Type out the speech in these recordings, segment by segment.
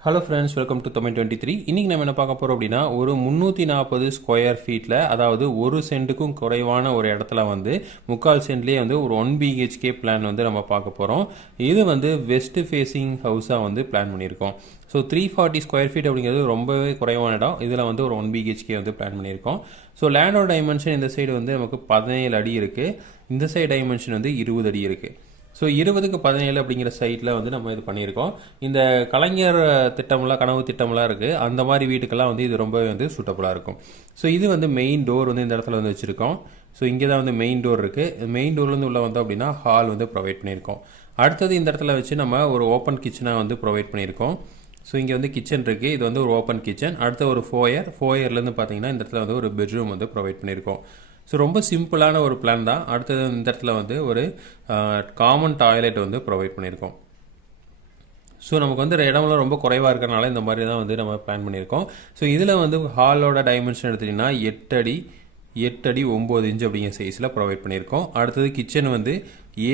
Hello friends welcome to Tamil twenty three இன்றைக்கி நம்ம என்ன பார்க்க போகிறோம் அப்படின்னா ஒரு முந்நூற்றி நாற்பது ஸ்கொயர் ஃபீட்டில் அதாவது ஒரு சென்ட்டுக்கும் குறைவான ஒரு இடத்துல வந்து முக்கால் சென்ட்லேயே வந்து ஒரு ஒன் பிஹெச்கே பிளான் வந்து நம்ம பார்க்க போகிறோம் இது வந்து வெஸ்ட் ஃபேஸிங் ஹவுஸாக வந்து பிளான் பண்ணியிருக்கோம். So three forty square feet அப்படிங்கிறது ரொம்பவே குறைவான இடம். இதில் வந்து ஒரு ஒன் பிஹெச்கே வந்து பிளான் பண்ணியிருக்கோம். ஸோ லேண்டோட டைமென்ஷன் இந்த சைடு வந்து நமக்கு பதினேழு அடி இருக்குது இந்த சைடு டைமென்ஷன் வந்து இருபது அடி இருக்குது ஸோ இருபதுக்கு பதினேழு அப்படிங்கிற சைட்டில் வந்து நம்ம இது பண்ணியிருக்கோம். இந்த கலைஞர் திட்டம்லாம் கனவு திட்டம்லாம் இருக்குது அந்த மாதிரி வீட்டுக்கெல்லாம் வந்து இது ரொம்பவே வந்து சூட்டபுளாக இருக்கும். ஸோ இது வந்து மெயின் டோர் வந்து இந்த இடத்துல வந்து வச்சுருக்கோம். ஸோ இங்கே தான் வந்து மெயின் டோர் இருக்குது மெயின் டோர்லேருந்து உள்ள வந்தோம் அப்படின்னா ஹால் வந்து ப்ரொவைட் பண்ணியிருக்கோம். அடுத்தது இந்த இடத்துல வச்சு நம்ம ஒரு ஓப்பன் கிச்சனாக வந்து ப்ரொவைட் பண்ணியிருக்கோம். ஸோ இங்கே வந்து கிச்சன் இருக்குது இது வந்து ஒரு ஓப்பன் கிச்சன் அடுத்த ஒரு ஃபோயர் ஃபோயர்லேருந்து பார்த்தீங்கன்னா இந்த இடத்துல வந்து ஒரு பெட்ரூம் வந்து ப்ரொவைட் பண்ணியிருக்கோம். ஸோ ரொம்ப சிம்பிளான ஒரு பிளான் தான். அடுத்தது இந்த இடத்துல வந்து ஒரு காமன் டாய்லெட் வந்து ப்ரொவைட் பண்ணியிருக்கோம். ஸோ நமக்கு வந்து இடம்லாம் ரொம்ப குறைவாக இருக்கிறனால இந்த மாதிரி தான் வந்து நம்ம பிளான் பண்ணியிருக்கோம். ஸோ இதில் வந்து ஹாலோட டைமென்ஷன் எடுத்துகிட்டிங்கன்னா எட்டு அடி எட்டு அடி ஒம்பது இன்ச் அப்படிங்கிற சைஸில் ப்ரொவைட் பண்ணியிருக்கோம். அடுத்தது கிச்சன் வந்து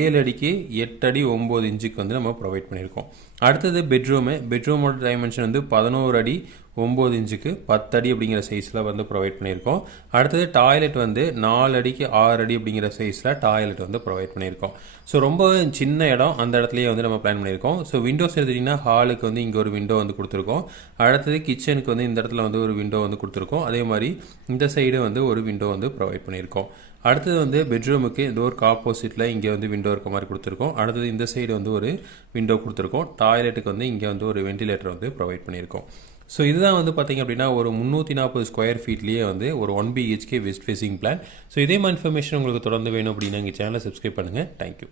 ஏழு அடிக்கு எட்டு அடி ஒம்பது இன்ச்சுக்கு வந்து நம்ம ப்ரொவைட் பண்ணியிருக்கோம். அடுத்தது பெட்ரூமு பெட்ரூமோட டைமென்ஷன் வந்து பதினோரு அடி ஒம்பது இன்ச்சுக்கு பத்து அடி அப்படிங்கிற சைஸில் வந்து ப்ரொவைட் பண்ணியிருக்கோம். அடுத்தது டாய்லெட் வந்து நாலு அடிக்கு ஆறு அடி அப்படிங்கிற சைஸில் டாய்லெட் வந்து ப்ரொவைட் பண்ணியிருக்கோம். ஸோ ரொம்ப சின்ன இடம். அந்த இடத்துலையே வந்து நம்ம பிளான் பண்ணியிருக்கோம். ஸோ விண்டோஸ் எடுத்துட்டிங்கன்னா ஹாலுக்கு வந்து இங்கே ஒரு விண்டோ வந்து கொடுத்துருக்கோம். அடுத்தது கிச்சனுக்கு வந்து இந்த இடத்துல வந்து ஒரு விண்டோ வந்து கொடுத்துருக்கோம். அதே மாதிரி இந்த சைடு வந்து ஒரு விண்டோ வந்து ப்ரொவைட் பண்ணியிருக்கோம். அடுத்தது வந்து பெட்ரூமுக்கு டோருக்கு ஆப்போசிட்டில் இங்கே வந்து விண்டோ இருக்க மாதிரி கொடுத்துருக்கோம். அடுத்தது இந்த சைடு வந்து ஒரு விண்டோ கொடுத்துருக்கோம். டாய்லெட்டுக்கு வந்து இங்கே வந்து ஒரு வெண்டிலேட்டர் வந்து ப்ரொவைட் பண்ணியிருக்கோம். ஸோ இதுதான் வந்து பார்த்திங்க அப்படின்னா ஒரு முந்நூற்றி நாற்பது ஸ்கொயர் ஃபீட்லேயே வந்து ஒரு one BHK west facing plan so இதே மாதிரி இன்ஃபர்மேஷன் உங்களுக்கு தொடர்ந்து வேணும் அப்படின்னா எங்கள் சேனலை சப்ஸ்கிரைப் பண்ணுங்கள் தேங்க்யூ